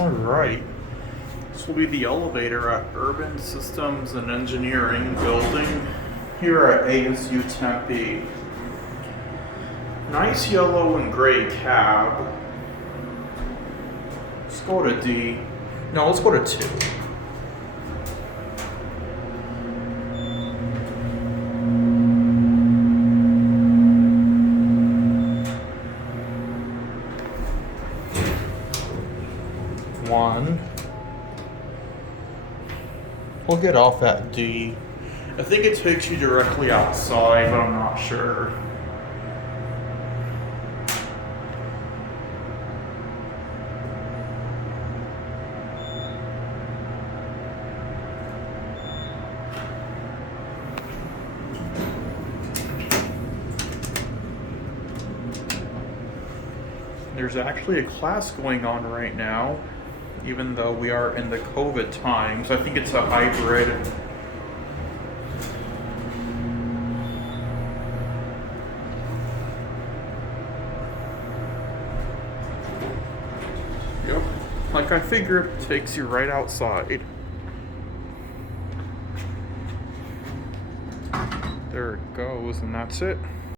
Alright, this will be the elevator at Urban Systems and Engineering building here at ASU Tempe. Nice yellow and gray cab. Let's go to D. No, let's go to 2. We'll get off at D. I think it takes you directly outside, but I'm not sure. There's actually a class going on right now, even though we are in the COVID times. I think it's a hybrid. Yep, like I figured, it takes you right outside. There it goes, and that's it.